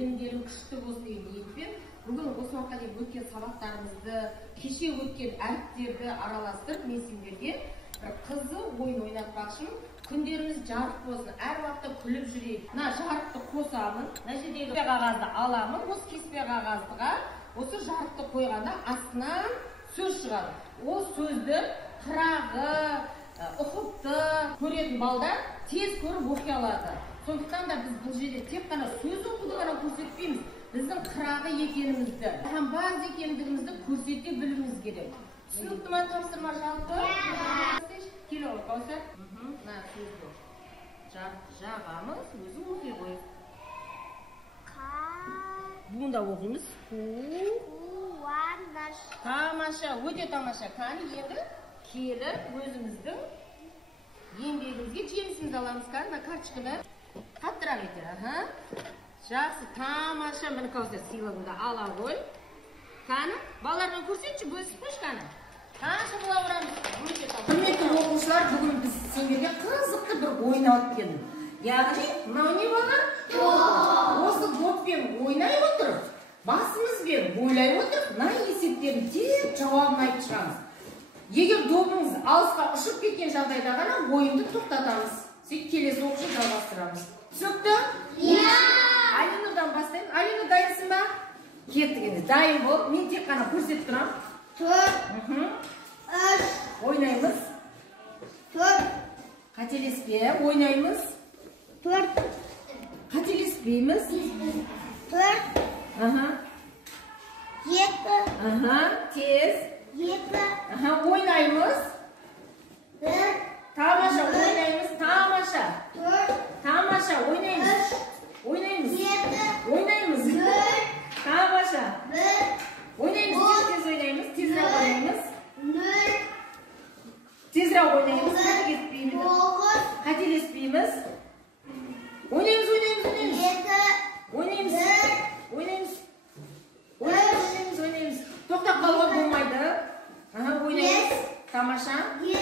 білімдерің күшті болсын деген ниетпен бүгін осы уақытқа дейін өткен сабақтарымызды, кеше өткен әріптерді араластырып мен сендерге бір қызық ойын ойнатпақшымын. Күндеріміз жарық болсын, әр уақытта күліп жүрейік. Мына жарықты қосамын, мына жердегі қағазды аламын, осы кеспе қағазға осы жарықты қойғанда астынан сөз шығады. Ол сөзді қырағы, ұқыпты көретін балдар тез көріп оқи алады. Сондықтан да біз бұл жерде тек қана сөз оқуды ғана көрсетпейміз, біздің қырағы екенімізді, жамбаз екендігімізді көрсете білуіміз керек. Түсінікті ма тапсырма жалпы? Келе ғой Каусар. Мына сөзді жағамыз, өзі оқи ғой. Бұны да оқимыз. Тамаша, өте тамаша. Қане енді келіп өзіміздің еңбегімізге жемісімізді аламыз. Қане карточканы қаттырақ етер. Жақсы, тамаша. Міне Каусар сыйлығыңды ала ғой. Қане, балалармен көрсетші, бөлісіп қойшы қане. Қанша бола бұрамыз? Құрметті оқушылар, бүгін біз сендерге қызықты бір ойын алып келдім. Яғни, мынау не балалар? Осы доппен ойнай отырып, басымызбен бойлай отырып, мына есептерін тек жауабын айтып шығамыз. Егер допыңыз алысқа ұшып кеткен жағдайда ғана ойынды тоқтатамыз. Сөйтіп келесі оқушы жалғастырамыз. Түсінікті? Иә! Алинадан бастаймын. Алина, дайынсың ба? Кеттік енді. Дайын бол. Мен тек қана көрсетіп тұрам. 4, 3, ойнаймыз. 4. Қателеспе, ойнаймыз. 4. Қателеспейміз. 4. 2. Тез. 2. Ойнаймыз. 1. Тамаша, ойнаймыз. Тамаша. 4. Тамаша, ойнаймыз. Ойнаймыз. 7. Ойнаймыз. 4. Тамаша. 1. Ойнаймыз, тез ойнаймыз, тезірек ойнаймыз. 0. Тезірек ойнаймыз, қателеспейміз. Ойнаймыз, ойнаймыз, ойнаймыз. 7. Ойнаймыз, ойнаймыз. Ойнаймыз, ойнаймыз. Тоқтап қалуға болмайды. Ойнаймыз, тамаша. 5.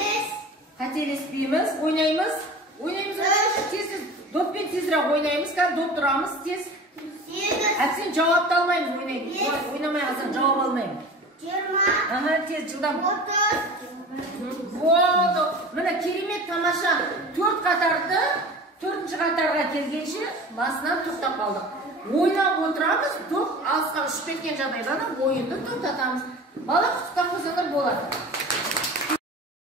Қателеспейміз, ойнаймыз. Ойнаймыз, тез, доппен тезірек ойнаймыз, доп тұрамыз, тез. Әпсен жауапты алмаймыз, ойнамай қалсаң жауап алмаймыз. 20. Тез, жылдам. 30. Болды. Міне керемет тамаша. 4 қатарды, 4-ші қатарға келгенше басынан тоқтап қалдық. Ойнап отырамыз, доп алысқа ұшып кеткен жағдайда ойынды тоқтатамыз. Бала құттықтап қойсаңдар болады.